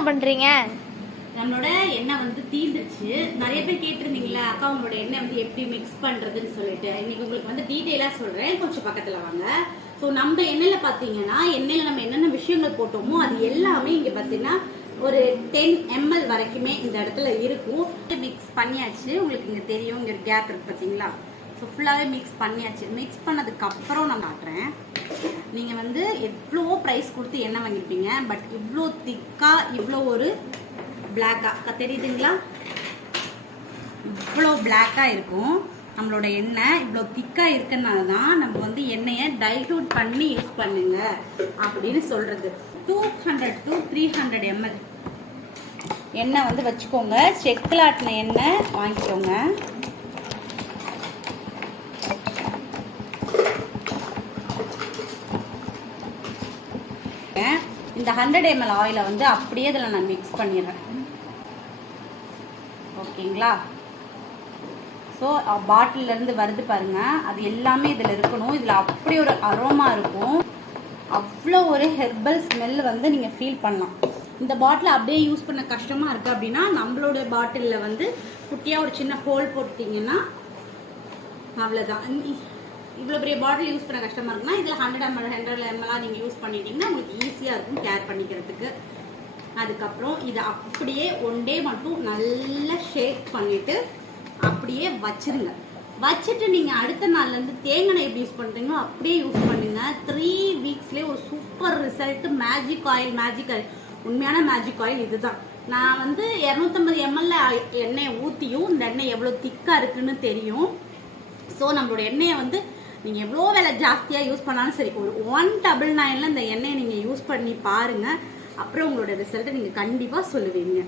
என்னம்மா பண்றீங்க? நம்மளோட எண்ணெய் வந்து தீந்துருச்சு. நிறைய பேர் கேட்டிருந்தீங்களா அக்கா உங்களோட எண்ணெய் வந்து எப்படி மிக்ஸ் பண்றதுன்னு சொல்லிட்டு? இன்னைக்கு உங்களுக்கு வந்து டீட்டெயிலா சொல்றேன். கொஞ்சம் பக்கத்துல வாங்க. ஸோ நம்ம எண்ணெயில பாத்தீங்கன்னா எண்ணெயில நம்ம என்னென்ன விஷயங்கள் போட்டோமோ அது எல்லாமே இங்க பாத்தீங்கன்னா ஒரு டென் எம்எல் வரைக்குமே இந்த இடத்துல இருக்கும். மிக்ஸ் பண்ணியாச்சு. உங்களுக்கு இங்க தெரியும். இங்க கேப் இருக்கு பாத்தீங்களா? ஸோ ஃபுல்லாகவே மிக்ஸ் பண்ணியாச்சு. மிக்ஸ் பண்ணதுக்கப்புறம் நான் காட்டுறேன். நீங்கள் வந்து எவ்வளோ ப்ரைஸ் கொடுத்து எண்ணெய் வாங்கியிருப்பீங்க. பட் இவ்வளோ திக்காக இவ்வளோ ஒரு பிளாக்காக தெரியுதுங்களா? இவ்வளோ பிளாக்காக இருக்கும். நம்மளோட எண்ணெய் இவ்வளோ திக்காக இருக்கனால தான் நம்ம வந்து எண்ணெயை டைல்யூட் பண்ணி யூஸ் பண்ணுங்க அப்படின்னு சொல்கிறது two hundred to three hundred ML எண்ணெய் வந்து வச்சுக்கோங்க. செக்கில் ஆட்டின எண்ணெய் வாங்கிக்கோங்க. இந்த ஹண்ட்ரட் எம்எல் ஆயிலை வந்து அப்படியே இதில் நான் மிக்ஸ் பண்ணிடுறேன். ஓகேங்களா? ஸோ பாட்டிலேருந்து வருது பாருங்க. அது எல்லாமே இதில் இருக்கணும். இதில் அப்படி ஒரு அரோமா இருக்கும். அவ்வளோ ஒரு ஹெர்பல் ஸ்மெல் வந்து நீங்கள் ஃபீல் பண்ணலாம். இந்த பாட்டில் அப்படியே யூஸ் பண்ண கஷ்டமாக இருக்குது அப்படின்னா நம்மளோட பாட்டிலில் வந்து குட்டியாக ஒரு சின்ன ஹோல் போட்டிங்கன்னா அவ்வளோதான் இவ்வளோ பெரிய பாட்டில் யூஸ் பண்ண கஷ்டமாக இருக்குன்னா இதில் ஹண்ட்ரட் எம்எல் ஹண்ட்ரட் எம்எல்லாம் நீங்கள் யூஸ் பண்ணிட்டீங்கன்னா உங்களுக்கு ஈஸியாக இருக்கும் கேர் பண்ணிக்கிறதுக்கு. அதுக்கப்புறம் இதை அப்படியே ஒன் டே மட்டும் நல்லா ஷேக் பண்ணிவிட்டு அப்படியே வச்சிருங்க. வச்சுட்டு நீங்கள் அடுத்த நாள்லேருந்து தேங்காய் எப்படி யூஸ் பண்ணுறீங்களோ அப்படியே யூஸ் பண்ணுங்கள் த்ரீ வீக்ஸ்லேயே ஒரு super result magic oil magic oil உண்மையான மேஜிக் ஆயில் இதுதான். நான் வந்து இரநூத்தம்பது எம்எல்ல எண்ணெயை ஊற்றியும் இந்த எண்ணெய் எவ்வளோ திக்காக இருக்குன்னு தெரியும். ஸோ நம்மளோட எண்ணெயை வந்து நீங்கள் எவ்வளோ விலை ஜாஸ்தியாக யூஸ் பண்ணாலும் சரி ஒரு ஒன் டபுள் நைனில் இந்த எண்ணெயை நீங்கள் யூஸ் பண்ணி பாருங்கள் அப்புறம் உங்களோட ரிசல்ட்டை நீங்கள் கண்டிப்பாக சொல்லுவீங்க.